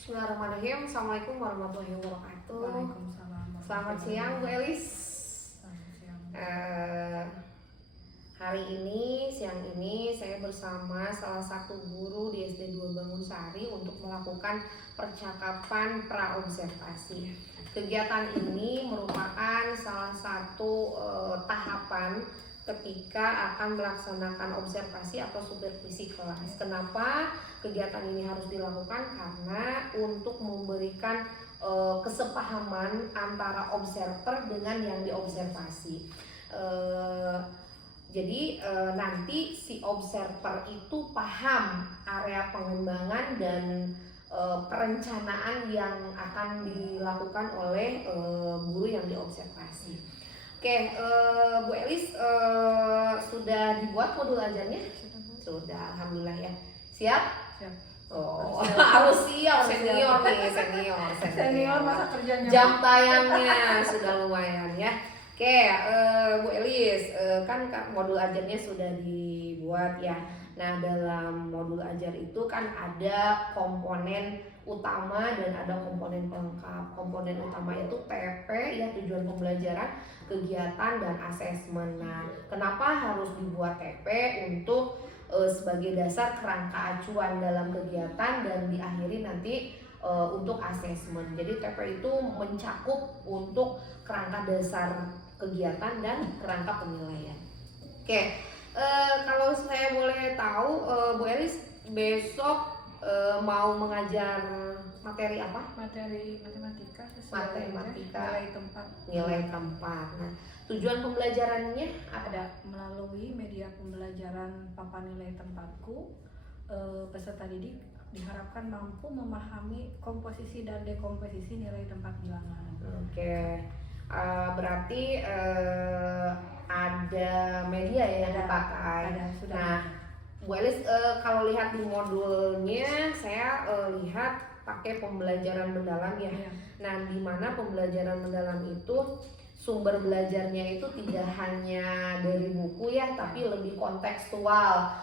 Bismillahirrahmanirrahim. Assalamualaikum warahmatullahi wabarakatuh. Waalaikumsalam. Selamat siang Bu Elis. Selamat siang. Siang ini saya bersama salah satu guru di SD 2 Bangunsari untuk melakukan percakapan praobservasi. Kegiatan ini merupakan salah satu tahapan ketika akan melaksanakan observasi atau supervisi kelas. Kenapa kegiatan ini harus dilakukan? Karena untuk memberikan kesepahaman antara observer dengan yang diobservasi. Jadi nanti si observer itu paham area pengembangan dan perencanaan yang akan dilakukan oleh guru yang diobservasi. Oke, Bu Elis sudah dibuat modul ajarnya? Sudah, alhamdulillah ya. Siap? Siap. Oh, harus siap, senior nih, Senior masa kerjanya. Jam tayangnya sudah lumayan ya. Oke, Bu Elis, kan modul ajarnya sudah dibuat ya. Nah, dalam modul ajar itu kan ada komponen utama dan ada komponen pelengkap. Komponen utama itu TP ya, tujuan pembelajaran, kegiatan dan asesmen. Nah, kenapa harus dibuat TP? Untuk sebagai dasar kerangka acuan dalam kegiatan dan diakhiri nanti untuk asesmen. Jadi TP itu mencakup untuk kerangka dasar kegiatan dan kerangka penilaian. Oke, kalau saya boleh tahu, Bu Elis besok mau mengajar materi apa? Materi matematika Nilai tempat. Nah, tujuan pembelajarannya ada melalui media pembelajaran papan nilai tempatku. Peserta didik diharapkan mampu memahami komposisi dan dekomposisi nilai tempat bilangan. Oke. Berarti ada media ya yang dipakai. Sudah. Nah, Bu Elis, kalau lihat di modulnya saya lihat pakai pembelajaran mendalam ya. Iya. Nah, di mana pembelajaran mendalam itu sumber belajarnya itu tidak hanya dari buku ya, tapi lebih kontekstual,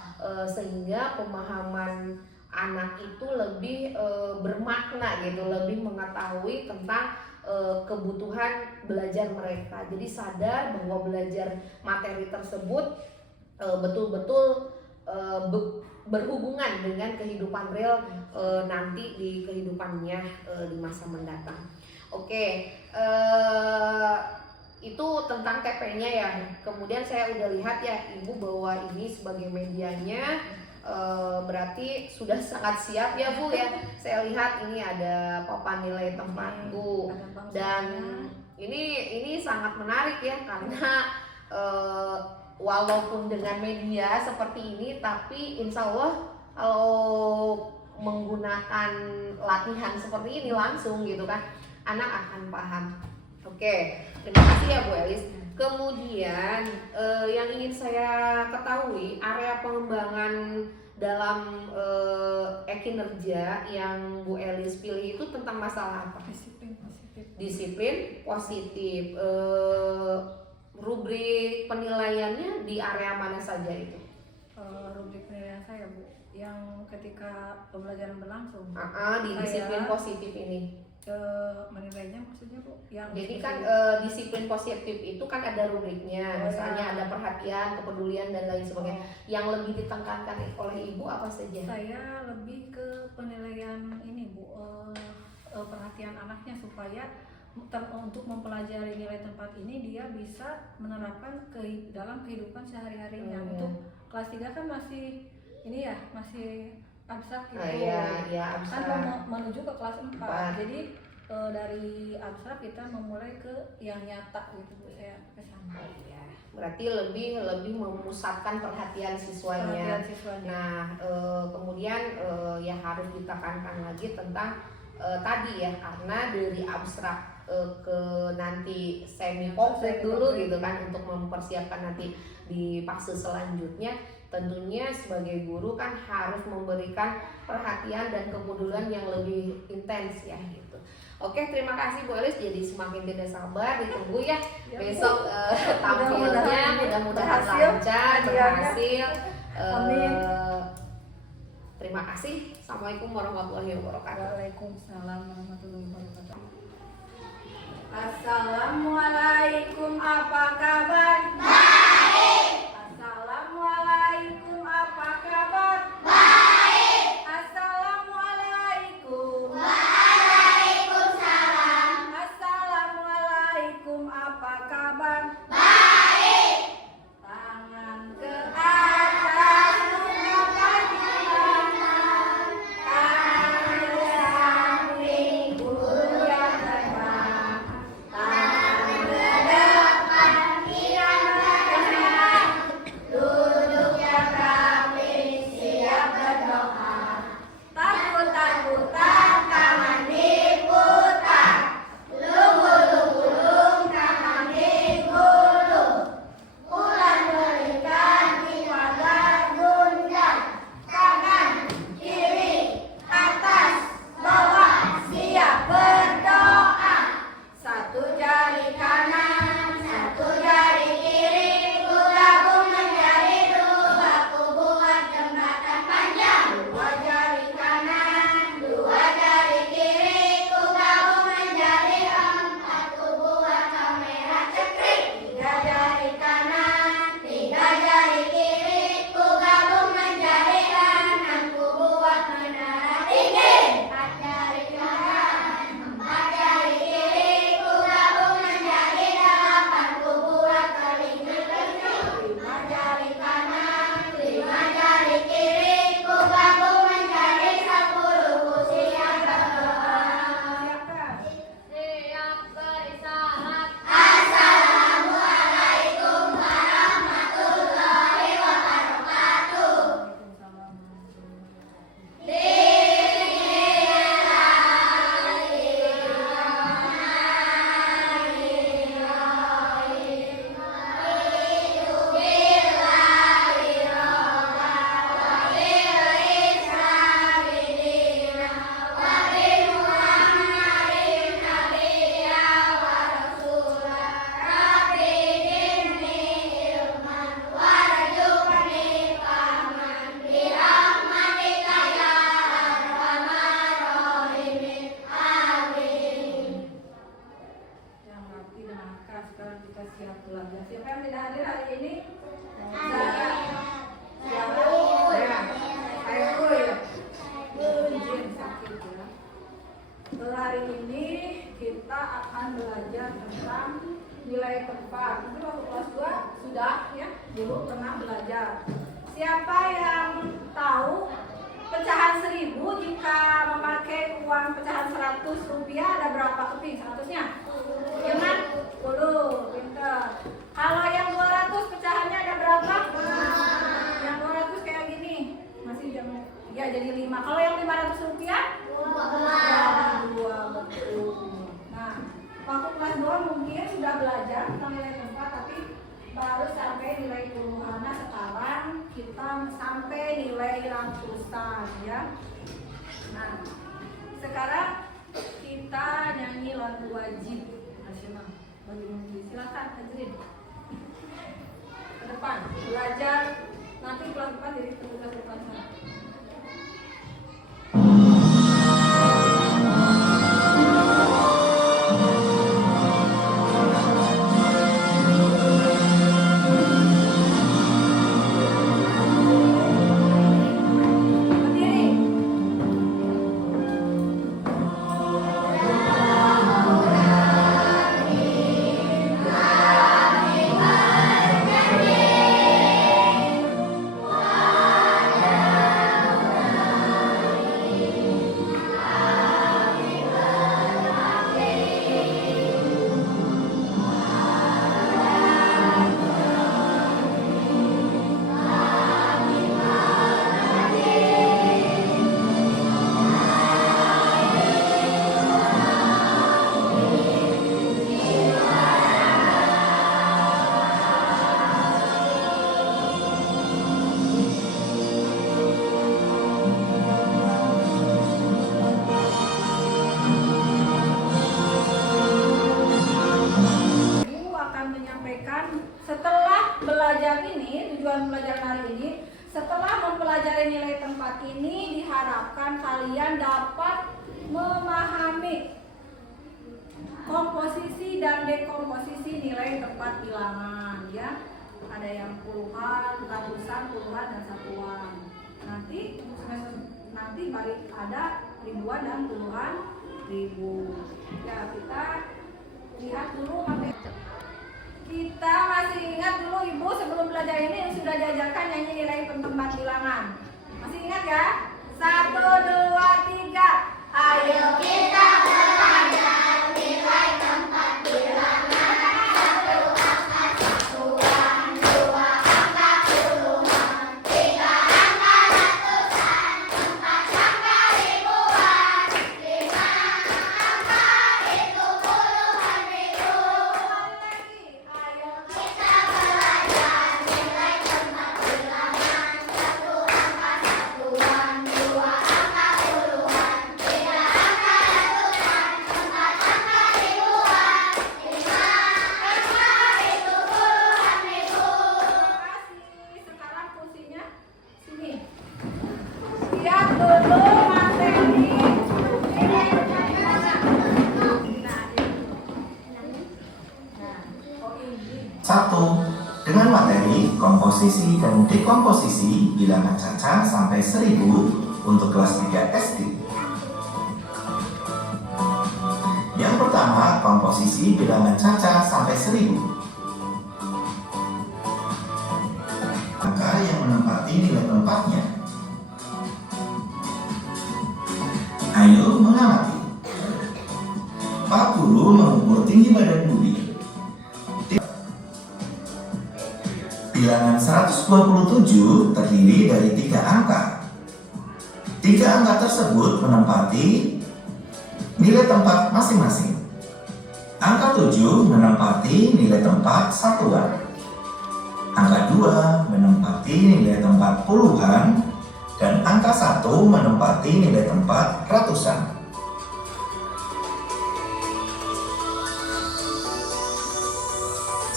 sehingga pemahaman anak itu lebih bermakna gitu, lebih mengetahui tentang kebutuhan belajar mereka. Jadi sadar bahwa belajar materi tersebut betul-betul berhubungan dengan kehidupan real nanti di kehidupannya di masa mendatang. Oke, itu tentang TP-nya ya. Kemudian saya udah lihat ya Ibu bahwa ini sebagai medianya berarti sudah sangat siap ya Bu ya. Saya lihat ini ada papan nilai tempatku dan ini sangat menarik ya, karena walaupun dengan media seperti ini, tapi insya Allah kalau menggunakan latihan seperti ini langsung gitu kan, anak akan paham. Oke, terima kasih ya Bu Elis. Kemudian yang ingin saya ketahui, area pengembangan dalam kinerja yang Bu Elis pilih itu tentang masalah apa? Disiplin positif. Rubrik penilaiannya di area mana saja itu? Rubrik penilaian saya Bu, yang ketika pembelajaran berlangsung. Di disiplin positif ini. Menilainya maksudnya Bu? Jadi kan disiplin positif itu kan ada rubriknya, misalnya ada perhatian, kepedulian dan lain sebagainya. Yang lebih ditekankan oleh Ibu apa saja? Saya lebih ke penilaian ini Bu, perhatian anaknya supaya untuk mempelajari nilai tempat ini dia bisa menerapkan dalam kehidupan sehari-harinya. Untuk kelas 3 kan masih ini ya, masih abstrak gitu. Abstrak. Kan menuju ke kelas 4. Jadi dari abstrak kita memulai ke yang nyata gitu Bu, saya kesana. Berarti lebih memusatkan perhatian siswanya. Nah, kemudian ya harus ditekankan lagi tentang tadi ya, karena dari abstrak ke nanti semi konkret dulu gitu kan, untuk mempersiapkan nanti di fase selanjutnya. Tentunya sebagai guru kan harus memberikan perhatian dan kepedulian yang lebih intens ya gitu. Oke, terima kasih Bu Elis. Jadi semakin tidak sabar ditunggu ya besok tampilnya, mudah-mudahan lancar, berhasil. Terima kasih. Assalamualaikum warahmatullahi wabarakatuh. Waalaikumsalam warahmatullahi wabarakatuh. Assalamualaikum, apa kabar? Baik. Assalamualaikum, apa kabar? Baik. Assalamualaikum. Waalaikumsalam. Assalamualaikum, apa kabar? Baik. Tangan ke atas, ungkapkan tangan. Tangan ke samping, guru yang terbang. Tangan ke depan, kirang bergerak. Duduk yang rapi, siap berdoa. Takut-takutan, tangan diputar. Lunggu-lunggu, tangan digulung. Ulang berikan di pagar gunjang. Kanan, kiri, atas, bawah, siap berdoa. Satu jari kanan, satu jari kiri, ku gabung menjadi dua, ku buat jembatan panjang. Dua jari kanan, dua jari kiri, ku gabung menjadi empat, ku buat kamera cekrik. Tiga jari kanan, tiga jari kiri, ku gabung menjadi enam, ku buat menara tinggi. Empat jari kanan, empat jari kiri, ku gabung menjadi delapan, ku buat kelinci kecil. Lima jari kanan, lima jari kiri, ku gabung menjadi 10, ku siap berdoa. Siap bersalat. Assalamualaikum warahmatullahi wabarakatuh. Yang rapi dan angkat. Sekarang kita siap belajar. Siapa yang tidak hadir hari ini? Siapa? Saya dulu ya. Izin sakit ya. Hari ini kita akan belajar tentang nilai tempat. Mungkin waktu kelas 2 sudah ya, dulu pernah belajar. Siapa yang tahu pecahan 1000 jika memakai uang pecahan 100 rupiah ada berapa keping 100-nya? Jangan 10, pinter. Kalau yang 200 pecahannya ada berapa? Yang 200 kayak gini, masih jam ya jadi 5. Kalau yang 500 rupiah? 2, betul. Nah, waktu kelas 2 mungkin sudah belajar tentang nilai tempat, tapi baru sampai nilai puluhan. Nah, sekarang kita sampai nilai ratusan ya. Nah, sekarang kita nyanyi lagu wajib nasional bagi menteri. Silakan Azrin ke depan belajar, nanti bulan depan jadi petugas upacara. tujuan pelajaran hari ini, setelah mempelajari nilai tempat ini diharapkan kalian dapat memahami komposisi dan dekomposisi nilai tempat bilangan ya. Ada yang puluhan, ratusan, puluhan, dan satuan. Nanti balik ada ribuan dan puluhan ribu. Ya, kita lihat dulu materi. Kita masih ingat dulu Ibu sebelum belajar ini sudah diajarkan nyanyi nilai tempat bilangan. Masih ingat ya? 1, 2, 3. Ayo Kita belajar nilai tempat bilangan. 1 angka satuan, 2 angka puluhan, 3 angka ratusan, 4 angka ribuan, 5 angka itu puluhan ribu. Ayo kita belajar nilai tempat bilangan. 1 angka satuan, 2 angka puluhan, 3 angka ratusan, 4 angka ribuan, 5 angka itu puluhan ribu. kasih. Sekarang fungsinya sini. Lihat dulu materi nilai tempat bilangan. Oh ini. 1. Dengan materi komposisi dan dekomposisi bilangan caca sampai 1000 untuk kelas 3 SD. Yang pertama, komposisi bilangan caca sampai 1000. Angka yang menempati nilai tempatnya. Ayo mengamati. Pak Guru mengukur tinggi badan Budi. Bilangan 127 terdiri dari 3 angka. 3 angka tersebut menempati nilai tempat masing-masing. Angka 7 menempati nilai tempat satuan. Angka 2 menempati nilai tempat puluhan. Dan angka 1 menempati nilai tempat ratusan.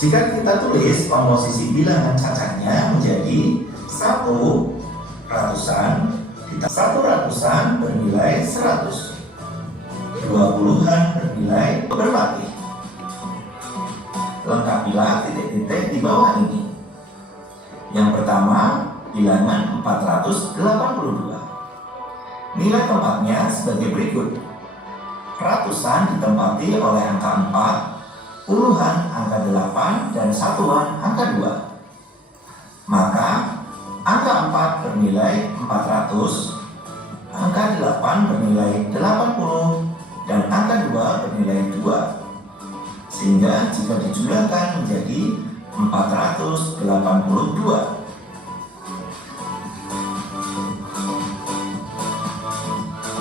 Jika kita tulis komposisi bilangan cacanya menjadi 1 ratusan, 1 ratusan bernilai 100, 2 puluhan bernilai berlatih. Lengkapilah titik-titik di bawah ini. Yang pertama, bilangan 482. Nilai tempatnya sebagai berikut. Ratusan ditempati oleh angka 4, puluhan angka 8, dan satuan angka 2. Maka angka 4 bernilai 400, angka 8 bernilai 80, dan angka 2 bernilai 2. Sehingga jika dijumlahkan menjadi 482.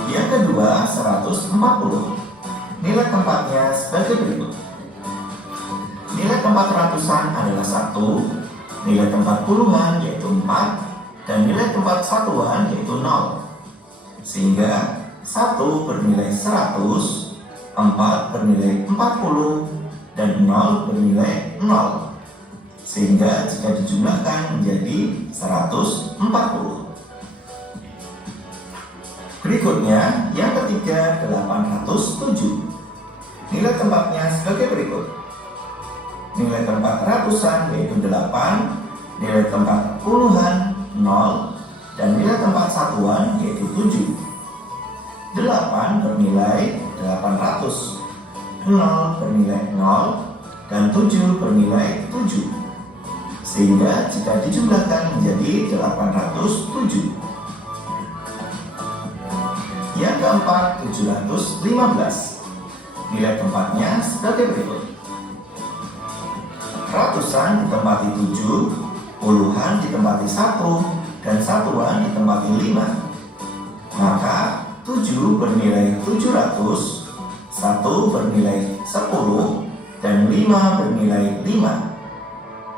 Yang kedua, 140. Nilai tempatnya sebagai berikut. Nilai tempat ratusan adalah 1, nilai tempat puluhan yaitu 4, dan nilai tempat satuan yaitu 0. Sehingga 1 bernilai 100, 4 bernilai 40, dan 0 bernilai 0. Sehingga jika dijumlahkan menjadi 140. Berikutnya, yang ketiga, 807. Nilai tempatnya sebagai berikut. Nilai tempat ratusan yaitu 8, nilai tempat puluhan 0, dan nilai tempat satuan yaitu 7. 8 bernilai 800, 0 bernilai 0, dan 7 bernilai 7. Sehingga jika dijumlahkan menjadi 807. Yang keempat, 715. Nilai tempatnya sebagai berikut. Ratusan ditempati 7, puluhan ditempati 1, dan satuan ditempati 5. Maka 7 bernilai 700, 1 bernilai 10, dan 5 bernilai 5.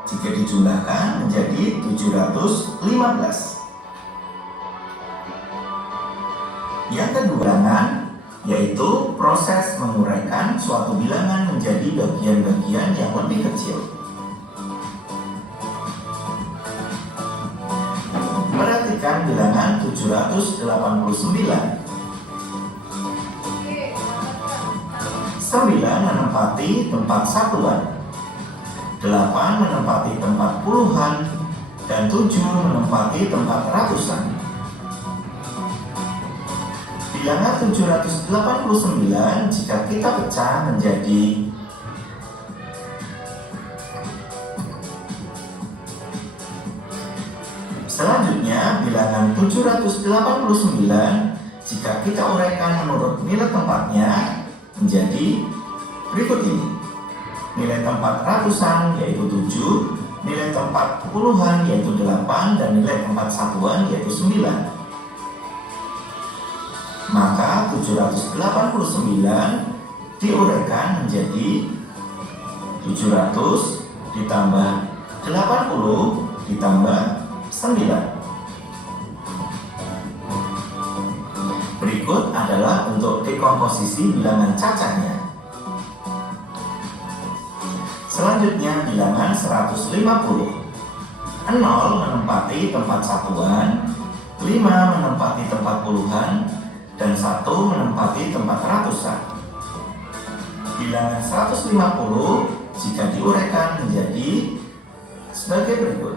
Jika dijumlahkan menjadi 715. Yang kedua, bilangan, yaitu proses menguraikan suatu bilangan menjadi bagian-bagian yang lebih kecil. Perhatikan bilangan 7 789. 9 menempati tempat satuan, 8 menempati tempat puluhan, dan 7 menempati tempat ratusan. Bilangan 789 jika kita pecah menjadi selanjutnya bilangan 789 jika kita uraikan menurut nilai tempatnya menjadi berikut ini. Nilai tempat ratusan yaitu 7, nilai tempat puluhan yaitu 8, dan nilai tempat satuan yaitu 9. Maka 789 diuraikan menjadi 700 ditambah 80 ditambah 9. Berikut adalah untuk dekomposisi bilangan cacahnya. Selanjutnya bilangan 150. 0 menempati tempat satuan, 5 menempati tempat puluhan, dan 1 menempati tempat ratusan. Bilangan 150 jika diuraikan menjadi sebagai berikut.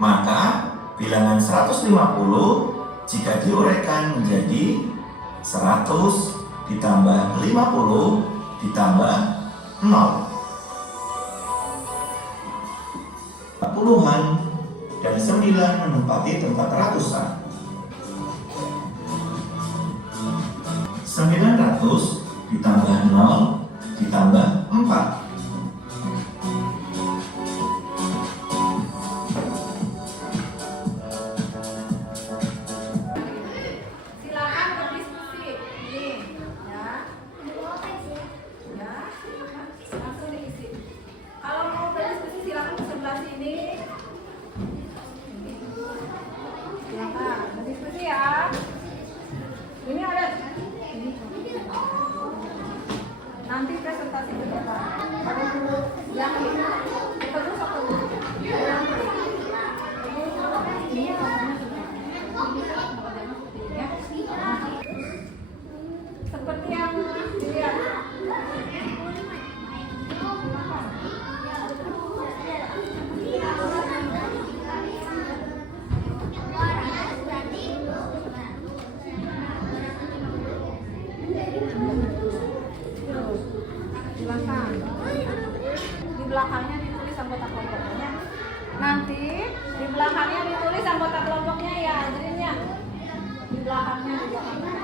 Maka bilangan 150 jika diuraikan menjadi 100 ditambah 50 ditambah 0. Puluhan dan 9 menempati tempat ratusan. 900 ditambah 0 ditambah 4. Silakan berdiskusi. Ini, ya. Ya, langsung diisi. Kalau mau berdiskusi silakan ke sebelah sini. Silakan berdiskusi ya. Ini ada. Nanti presentasi berapa? Yang ini kita dulu satu. Yang ini seperti yang dilihat. Silakan. Di belakangnya ditulis anggota kelompoknya. Nanti di belakangnya ditulis anggota kelompoknya ya, hadirinnya. Di belakangnya, di belakangnya.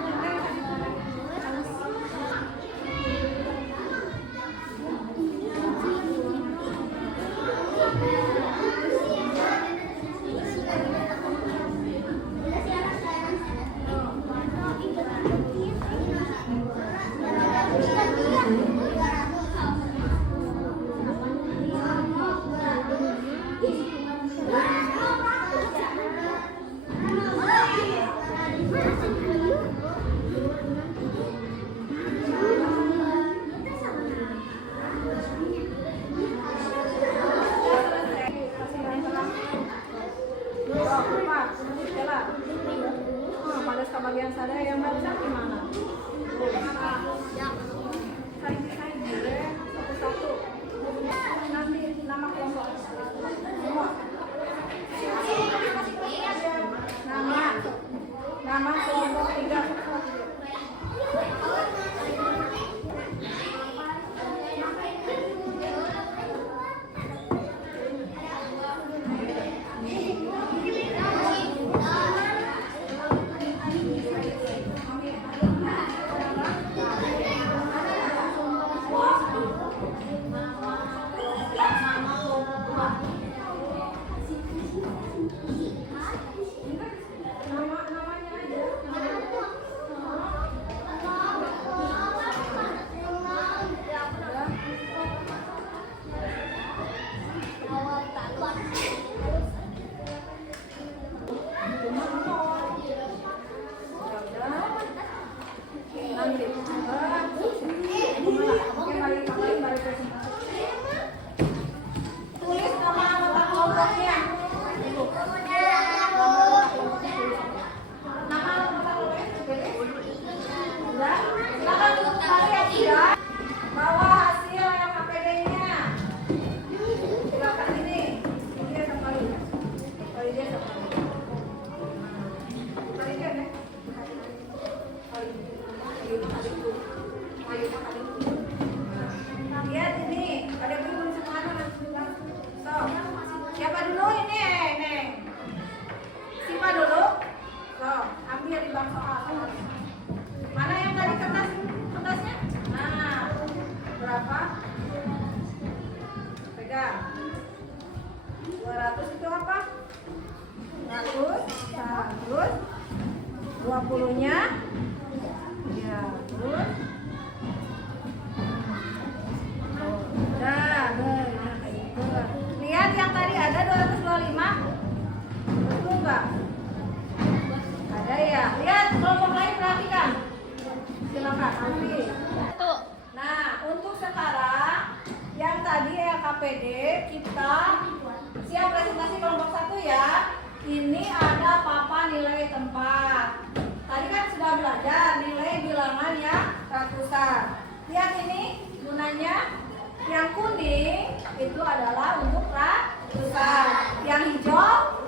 Warnanya yang kuning itu adalah untuk ratusan. Yang hijau,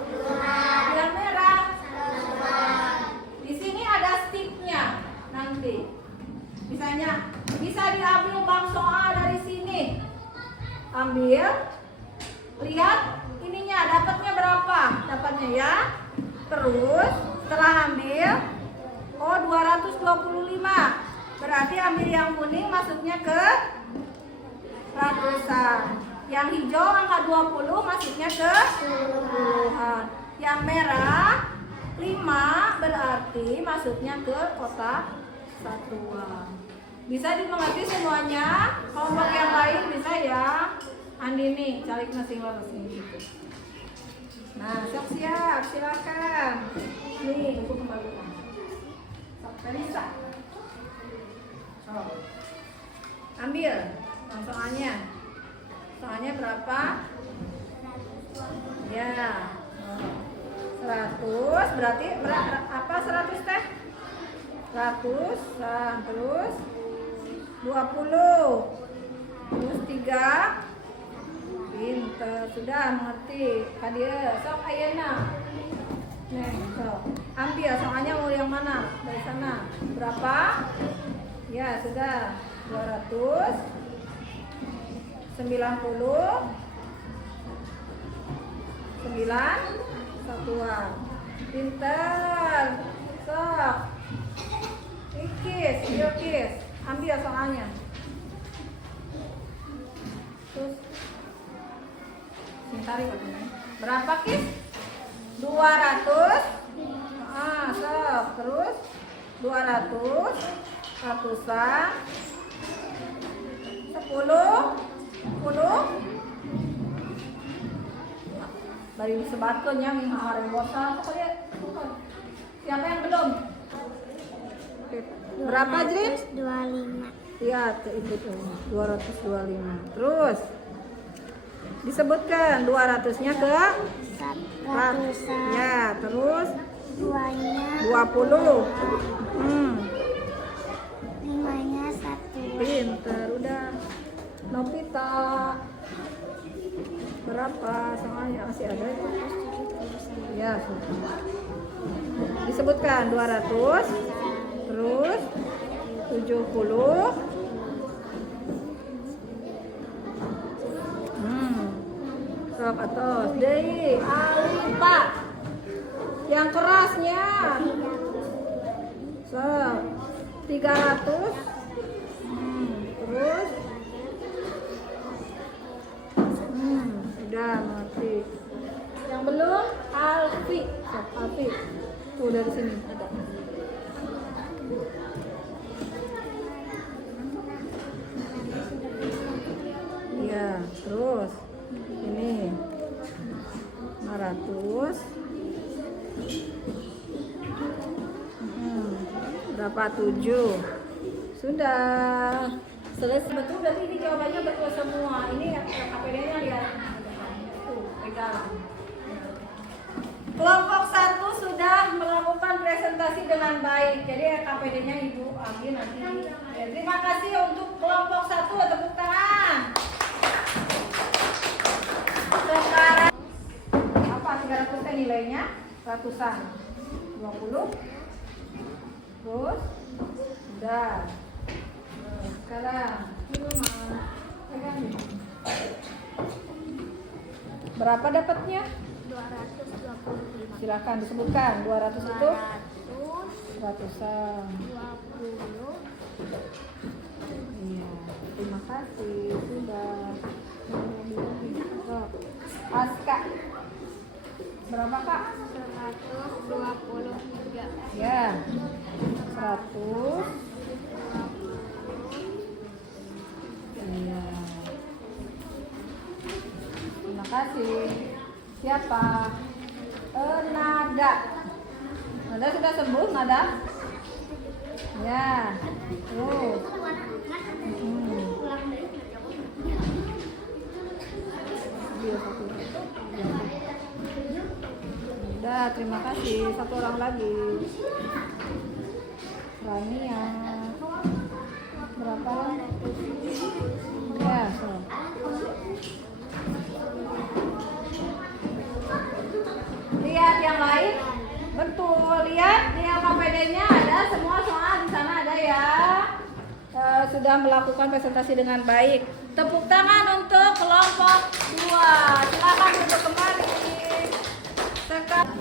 yang merah. Di sini ada sticknya nanti. Misalnya bisa diambil Bang Soa dari sini. Ambil, lihat ininya dapatnya berapa? Dapatnya ya. Terus setelah ambil, oh 225. Berarti ambil yang kuning masuknya ke ratusan. Yang hijau angka 20 masuknya ke puluhan. Yang merah 5 berarti masuknya ke kotak satuan. Bisa dimengerti semuanya? Kelompok yang lain bisa ya. Andini, calik masing masing gitu. Nah, siap, silakan. Nih, ibu kembalikan. Sampai bisa. Oh. Ambil soalnya. Soalnya berapa? Ya. 100 berarti apa 100 teh? 100 terus 20 terus 3. Pinter, sudah mengerti. Kadia, sok ayeuna. Nih, sok. Ambil soalnya mau yang mana? Dari sana. Berapa? Ya, sudah. 200 90 9 satuan. Pinter. Sok. Ikis, yukis. Ambil soalnya. Terus tarik katanya. Berapa kis? 200. Sok. Terus 200 ratusan 10 bari disebatkeun nya ming hareup bosan pokoknya bukan. Siapa yang belum? Berapa, Jrin? 25. Iya, itu tuh 225. Terus disebutkan 200-nya ke Ratusan. ya, terus 2-nya 20. 5-nya 1. Pinter, udah. Novita berapa? Soalnya masih ada itu. Ya, sudah. Disebutkan 200 terus 70. Sok atos deui alipa. Yang kerasnya. Sok 300. Terus udah ngerti. Yang belum Alfi. Sok Alfi. Tuh dari sini ada. Iya, terus ini 500. Berapa? 7. Sudah selesai. Betul, berarti ini jawabannya betul semua. Ini KPD-nya lihat. Tuh, pegang. Kelompok 1 sudah melakukan presentasi dengan baik. Jadi KPD-nya Ibu Agi nanti. Ya, terima kasih untuk kelompok 1. Tepuk tangan. Sekarang apa 300 nilainya? Ratusan 20. Terus udah. Sekarang pegang. Berapa dapatnya? 225. Silakan disebutkan. 200 itu 220. ratusan. Iya, terima kasih sudah. Aska berapa Kak? 123. Ya, 100. Iya. Terima kasih. Siapa? Nada. Nada sudah sembuh, Nada? Ya. Tuh. Udah, terima kasih. Satu orang lagi. Rania. Berapa? Lihat yang lain. Betul, lihat di LKPD-nya ada semua soal di sana ada ya. Sudah melakukan presentasi dengan baik. Tepuk tangan untuk kelompok 2. Silakan duduk kembali. Sekarang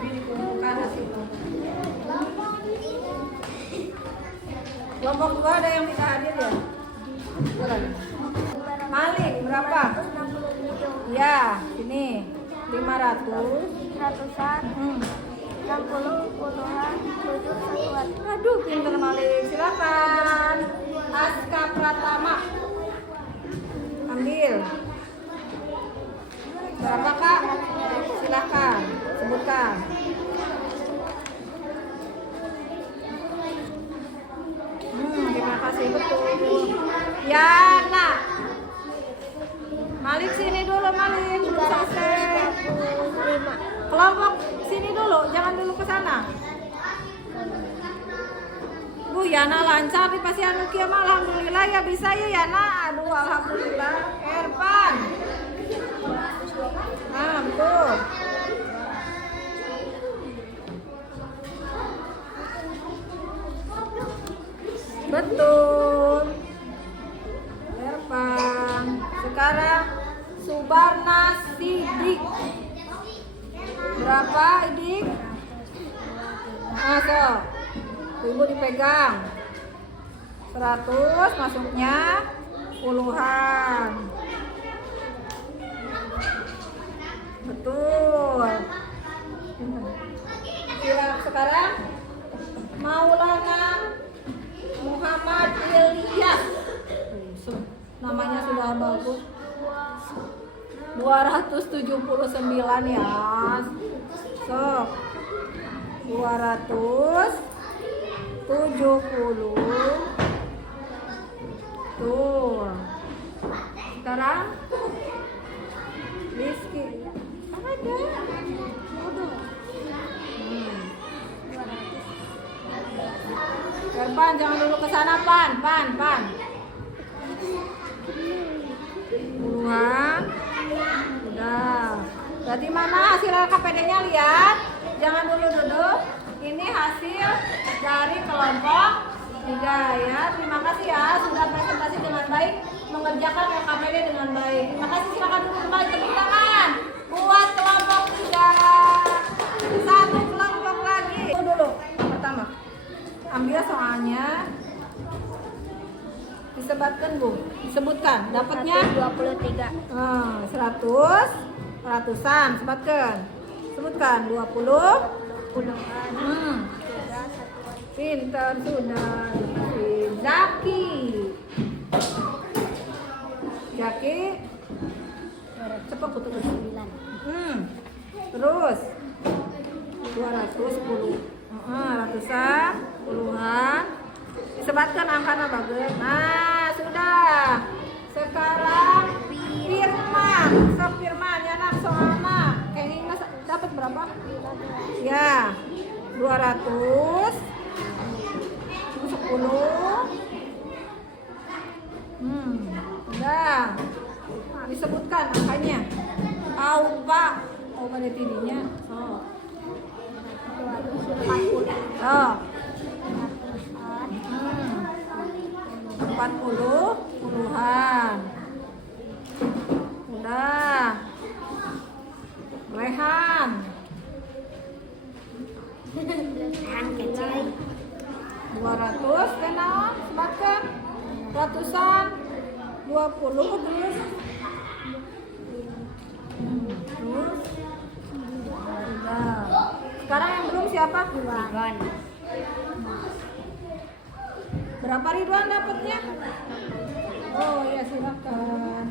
ini dikumpulkan hasilnya. Kelompok 2 ada yang tidak hadir ya? Malik berapa? 167. Ya, ini 500. Ratusan. 60 puluhan 7 satuan. Aduh, pinter Malik. Silakan. Aska Pratama. Ambil. Berapa Kak? Silakan. Sebutkan. Terima kasih betul. Ya, nak. Malik sini dulu Malik. Belum selesai. 35. Kelompok sini dulu, jangan dulu ke sana. Bu Yana lancar nih pasti Anukia mah alhamdulillah ya bisa ya Yana. Aduh alhamdulillah. Erpan. Ah, betul. Betul. Erpan. Sekarang Subarna Sidik. Berapa Idik? Masuk. Ibu dipegang. 100 masuknya puluhan. Betul. Sekarang Maulana Muhammad Ilyas. Namanya sudah bagus. 279 ya. Sok. 270. Tuh. Sekarang Rizky. Ada. Gerban jangan dulu ke sana pan. Puluhan. Udah. Berarti mana hasil LKPD-nya lihat? Jangan dulu duduk. Ini hasil dari kelompok 3 ya. Terima kasih ya sudah presentasi dengan baik, mengerjakan LKPD dengan baik. Terima kasih, silakan duduk kembali, tepuk tangan buat kelompok 3. Satu kelompok lagi. Dulu pertama. Ambil soalnya. Disebutkan Bu. Disebutkan dapatnya 23. 100 ratusan. Sebutkan 20 Puluhan. 3 satuan. Pintar sudah. Jaki cepat putus 9. Terus 210 ratusan puluhan. Disebatkan angkanya bagus. Nah sudah. Sekarang Firman ya nak soalnya kayaknya dapat berapa? Ya 210. Udah disebutkan angkanya. Aupa ada tininya. Oh. 40 puluhan. Udah. Rehan kecil. 200 kenal sebatkan ratusan 20 terus udah. Sekarang yang belum siapa? Ridwan. Berapa Ridwan dapatnya? Oh ya silakan.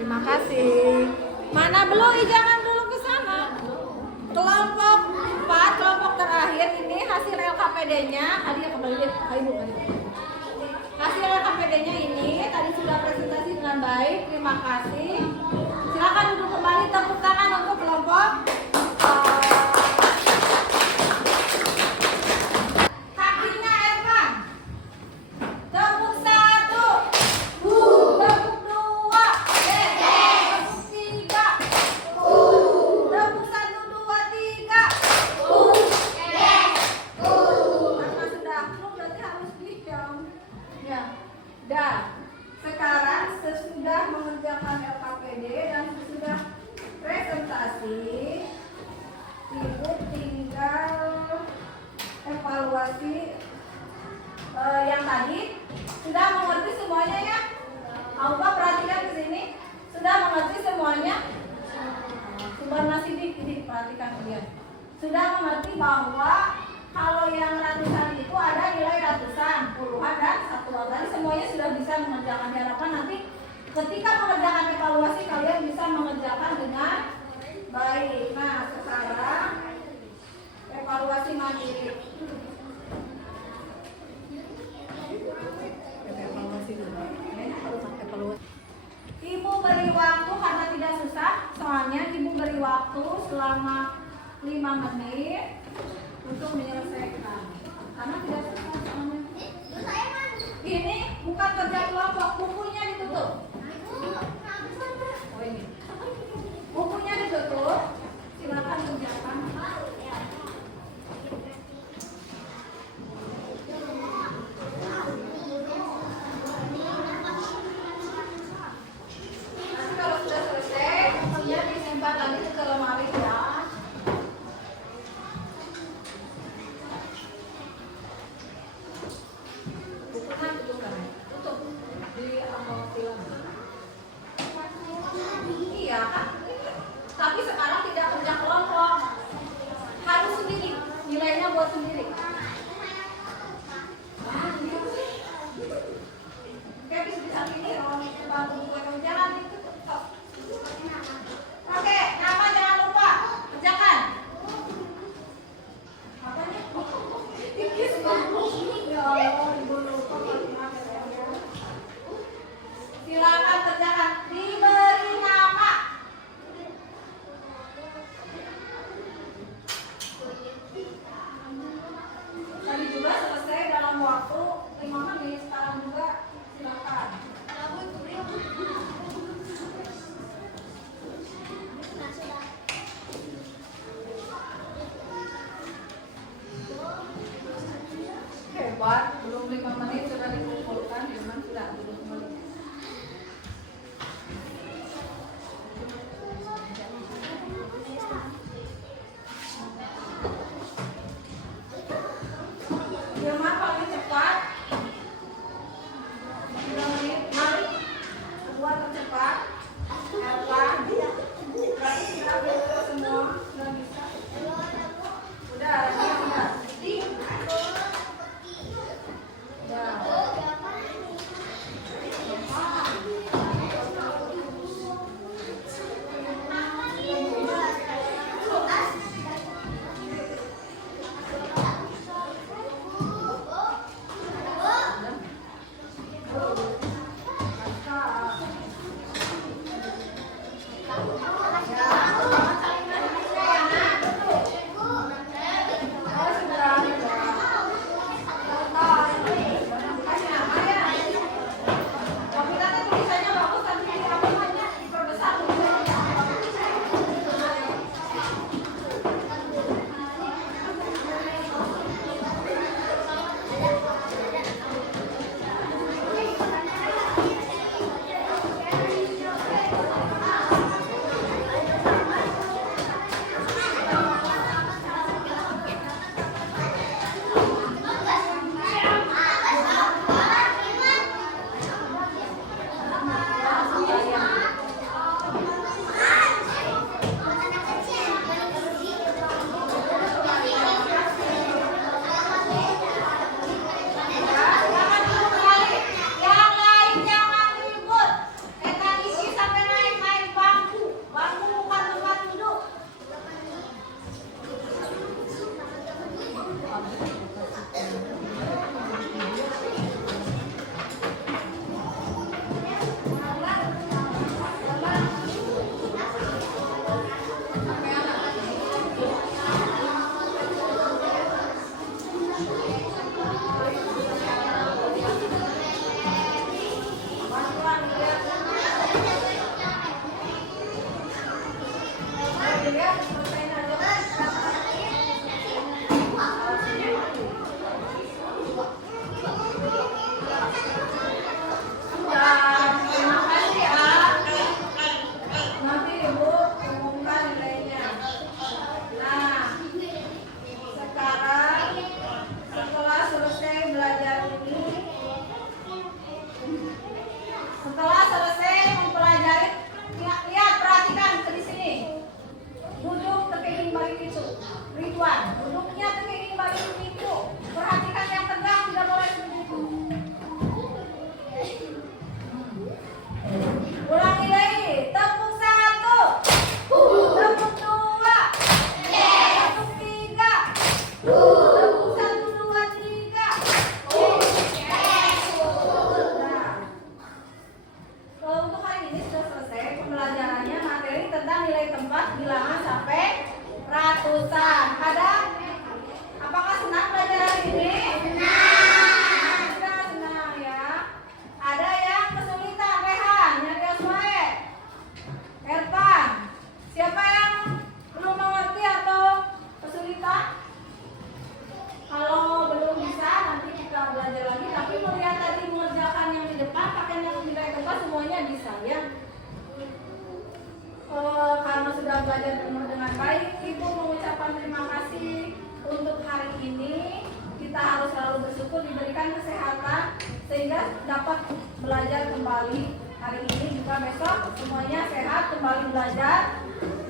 Terima kasih. Mana belum? Jangan dulu ke sana. Kelompok 4, kelompok terakhir ini hasil LKPD-nya. Adia kembali deh. Ayo, hasil LKPD-nya ini tadi sudah presentasi dengan baik. Terima kasih. Silakan duduk kembali, tepuk tangan untuk kelompok perhatikan kalian. Sudah mengerti bahwa kalau yang ratusan itu ada nilai ratusan, puluhan, dan satuan. Tadi semuanya sudah bisa mengerjakan. Diharapkan nanti ketika mengerjakan evaluasi kalian bisa mengerjakan dengan baik. Nah, sekarang evaluasi mandiri. Evaluasi dulu. Evaluasi. Ibu beri waktu karena tidak susah, soalnya ibu beri waktu selama 5 menit untuk menyelesaikan. Karena tidak susah soalnya. Ini bukan kerja kelompok, bukunya ditutup. Oh ini. Bukunya ditutup. Silakan kerjakan. Nanti kalau sudah selesai, bukunya disimpan lagi ke lemari ya. Bukunya tutup di film. Iya kan? Tapi sekarang tidak kerja kelompok, harus sendiri, nilainya buat sendiri. Oke, bisa ini bantu buku jangan ditutup. Oke, nama jangan lupa kerjakan. Apanya? Ikis banget. Ya Allah, ibu lupa. Silakan kerjakan. Diberi nama. Tadi juga selesai dalam waktu 5 menit. Sekarang juga silakan. Hebat, belum 5 menit sudah dikumpulkan. Memang sudah duduk kembali. Firman paling cepat 3 menit. Mari kedua tercepat. Erla, berarti kita bisa semua sudah bisa. Udah, udah. Setelah selesai mempelajari, lihat perhatikan di sini. Duduk nilai tempat bilangan sampai ratusan. Apakah senang belajar hari ini? Senang ya. Ada yang kesulitan, Rehan, nyari Aswae, Erpan. Siapa yang belum mengerti atau kesulitan? Kalau belum bisa nanti kita belajar lagi. Tapi melihat tadi mengerjakan yang di depan, pakai yang nilai tempat semuanya bisa ya. Karena sudah belajar dengan baik, Ibu mengucapkan terima kasih untuk hari ini. Kita harus selalu bersyukur diberikan kesehatan sehingga dapat belajar kembali hari ini juga besok semuanya sehat kembali belajar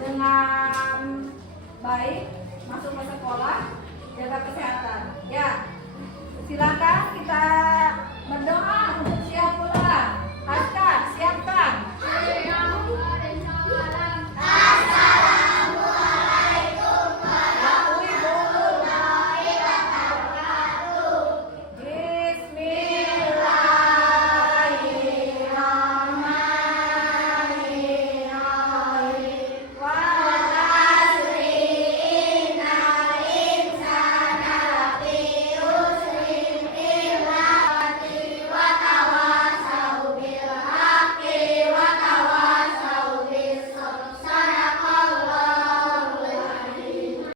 dengan baik, masuk ke sekolah, jaga kesehatan. Ya, silakan kita berdoa untuk siap pulang. Haska, siapkan.